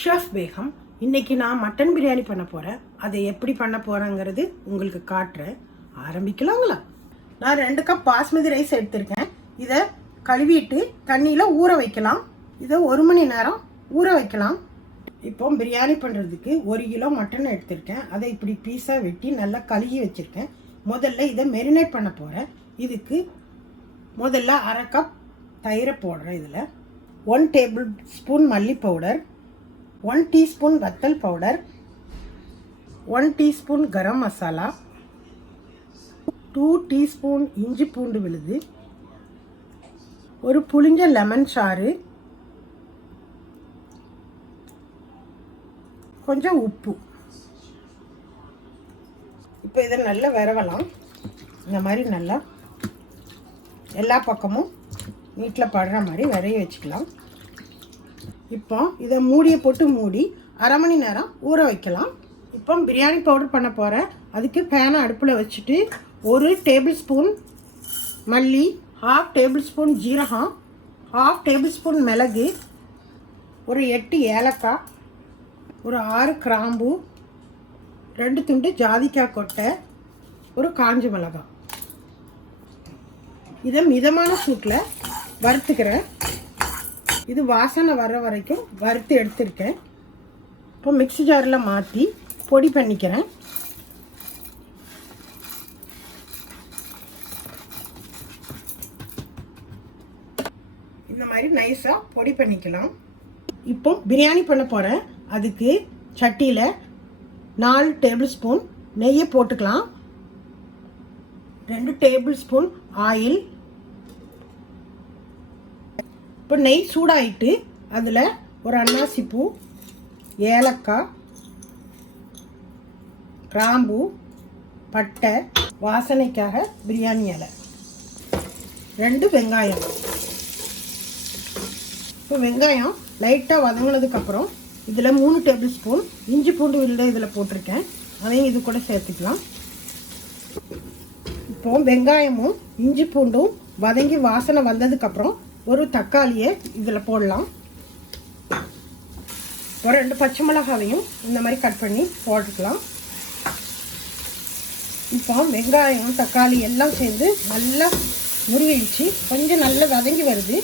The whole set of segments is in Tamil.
ஷெஃப் பேகம் இன்னைக்கு நான் மட்டன் பிரியாணி பண்ண போகிறேன். அதை எப்படி பண்ண போகிறேங்கிறது உங்களுக்கு காட்டுறேன். ஆரம்பிக்கலாங்களா? நான் 2 கப் பாஸ்மதி ரைஸ் எடுத்திருக்கேன். இதை கழுவிட்டு தண்ணியில் ஊற வைக்கலாம். இதை 1 மணி நேரம் ஊற வைக்கலாம். இப்போ பிரியாணி பண்ணுறதுக்கு 1 கிலோ மட்டன் எடுத்திருக்கேன். அதை இப்படி பீஸாக வெட்டி நல்லா கழுவி வச்சுருக்கேன். முதல்ல இதை மெரினேட் பண்ண போகிறேன். இதுக்கு முதல்ல 1/2 கப் தயிரை போடுறேன். இதில் 1 டேபிள் ஸ்பூன் மல்லி பவுடர், 1 டீஸ்பூன் வத்தல் powder, 1 teaspoon garam masala, 2 teaspoon இஞ்சி பூண்டு விழுது, ஒரு புளிஞ்ச லெமன் சாறு, கொஞ்சம் உப்பு. இப்போ இதை நல்லா விரவலாம். இந்த மாதிரி நல்லா எல்லா பக்கமும் வீட்டில் படுற மாதிரி விரைய வச்சுக்கலாம். இப்போ இதை மூடியை போட்டு மூடி 1/2 மணி நேரம் ஊற வைக்கலாம். இப்போ பிரியாணி பவுடர் பண்ண போகிறேன். அதுக்கு பேனை அடுப்பில் வச்சுட்டு 1 டேபிள் ஸ்பூன் மல்லி, 1/2 டேபிள் ஸ்பூன் ஜீரகம், 1/2 டேபிள் ஸ்பூன் மிளகு, ஒரு 8 ஏலக்காய், ஒரு 6 கிராம்பு, 2 துண்டு ஜாதிக்காய் கொட்டை, ஒரு காஞ்ச மிளகாய். இதை மிதமான சூட்டில் வறுத்துக்கிறேன். இது வாசனை வர வரைக்கும் வறுத்து எடுத்துருக்கேன். இப்போ மிக்ஸி ஜாரில் மாற்றி பொடி பண்ணிக்கிறேன். இந்த மாதிரி நைஸாக பொடி பண்ணிக்கலாம். இப்போ பிரியாணி பண்ண போகிறேன். அதுக்கு சட்டியில் 4 டேபிள் ஸ்பூன் நெய்யை போட்டுக்கலாம். 2 டேபிள் ஸ்பூன் ஆயில். இப்போ நெய் சூடாயிட்டு அதில் ஒரு அன்னாசி பூ, ஏலக்காய், கிராம்பு, பட்டை, வாசனைக்காக பிரியாணி இலை, 2 வெங்காயம். இப்போ வெங்காயம் லைட்டாக வதங்கினதுக்கப்புறம் இதில் 3 டேபிள் ஸ்பூன் இஞ்சி பூண்டு விழுதை இதில் போட்டிருக்கேன். அதையும் இது கூட சேர்த்துக்கலாம். இப்போ வெங்காயமும் இஞ்சி பூண்டும் வதங்கி வாசனை வந்ததுக்கப்புறம் ஒரு தக்காளியை இதில் போடலாம். ஒரு 2 பச்சை மிளகாவையும் இந்த மாதிரி கட் பண்ணி போட்டுக்கலாம். இப்போ வெங்காயம் தக்காளி எல்லாம் சேர்ந்து நல்லா முருகிடுச்சு. கொஞ்சம் நல்லா வதங்கி வருது.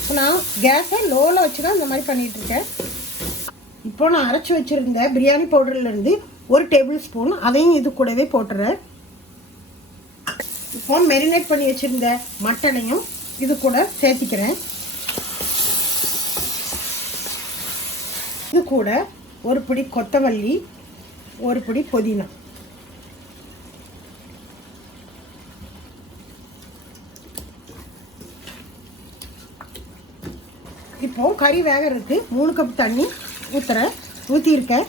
இப்போ நான் கேஸை லோவில் வச்சு தான் இந்த மாதிரி பண்ணிகிட்ருக்கேன். இப்போ நான் அரைச்சி வச்சுருந்த பிரியாணி பவுடர்லேருந்து 1 டேபிள் ஸ்பூன் அதையும் இது கூடவே போட்டுறேன். இப்போ மெரினேட் பண்ணி வச்சுருந்த மட்டனையும் இது கூட சேர்த்திக்கிறேன். இது கூட ஒரு பிடி கொத்தமல்லி, ஒரு பிடி புதினா. இப்போ கறி வேகிறதுக்கு 3 கப் தண்ணி ஊற்றிருக்கேன்.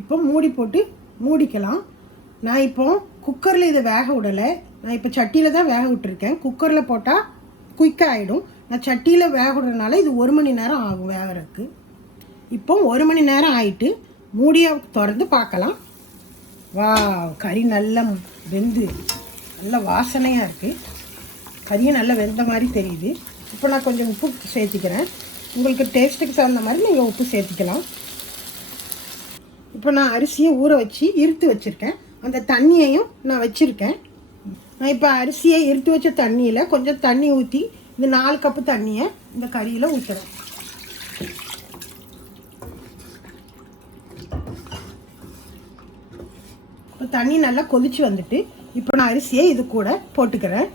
இப்போ மூடி போட்டு மூடிக்கலாம். நான் இப்போ குக்கரில் இதை வேக விடலை. நான் இப்போ சட்டியில் தான் வேக விட்டுருக்கேன். குக்கரில் போட்டால் குயிக்காக ஆகிடும். நான் சட்டியில் வேக விடுறதுனால இது 1 மணி நேரம் ஆகும் வேகிறதுக்கு. இப்போ 1 மணி நேரம் ஆகிட்டு மூடியை திறந்து பார்க்கலாம். வா, கறி நல்லா வெந்து நல்ல வாசனையாக இருக்குது. கறியை நல்லா வெந்த மாதிரி தெரியுது. இப்போ நான் கொஞ்சம் உப்பு சேர்த்திக்கிறேன். உங்களுக்கு டேஸ்ட்டுக்கு தகுந்த மாதிரி நீங்கள் உப்பு சேர்த்திக்கலாம். இப்போ நான் அரிசியை ஊற வச்சு இருத்து வச்சுருக்கேன். அந்த தண்ணியையும் நான் வச்சுருக்கேன். நான் இப்போ அரிசியை இருத்து வச்ச தண்ணியில் கொஞ்சம் தண்ணி ஊற்றி இந்த 4 கப்பு தண்ணியை இந்த கறியில் ஊற்றுறேன். இப்போ தண்ணி நல்லா கொதிச்சு வந்துட்டு இப்போ நான் அரிசியை இது கூட போட்டுக்கிறேன்.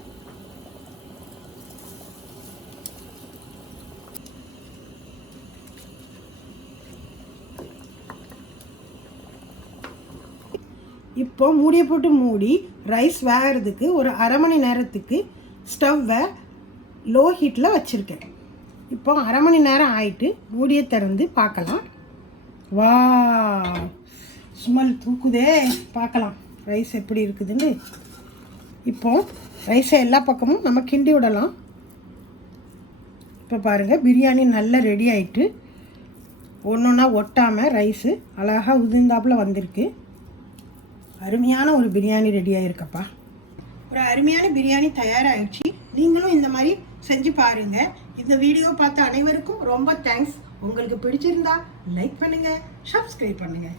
இப்போ மூடியை போட்டு மூடி ரைஸ் வேகிறதுக்கு ஒரு 1/2 மணி நேரத்துக்கு ஸ்டவ்வை லோ ஹீட்டில் வச்சுருக்கேன். இப்போ 1/2 மணி நேரம் ஆகிட்டு மூடியை திறந்து பார்க்கலாம். வா, ஸ்மெல் தூக்குதே. பார்க்கலாம் ரைஸ் எப்படி இருக்குதுன்னு. இப்போ ரைஸை எல்லா பக்கமும் நம்ம கிண்டி விடலாம். இப்போ பாருங்கள், பிரியாணி நல்லா ரெடி ஆகிட்டு ஒன்றா ஒட்டாமல் ரைஸு அழகாக உதிர்ந்தாப்பில் வந்திருக்கு. அருமையான ஒரு பிரியாணி ரெடி ஆகிருக்கப்பா. ஒரு அருமையான பிரியாணி தயாராகிடுச்சு. நீங்களும் இந்த மாதிரி செஞ்சு பாருங்க. இந்த வீடியோ பார்த்த அனைவருக்கும் ரொம்ப தேங்க்ஸ். உங்களுக்கு பிடிச்சிருந்தா லைக் பண்ணுங்க, சப்ஸ்கிரைப் பண்ணுங்க.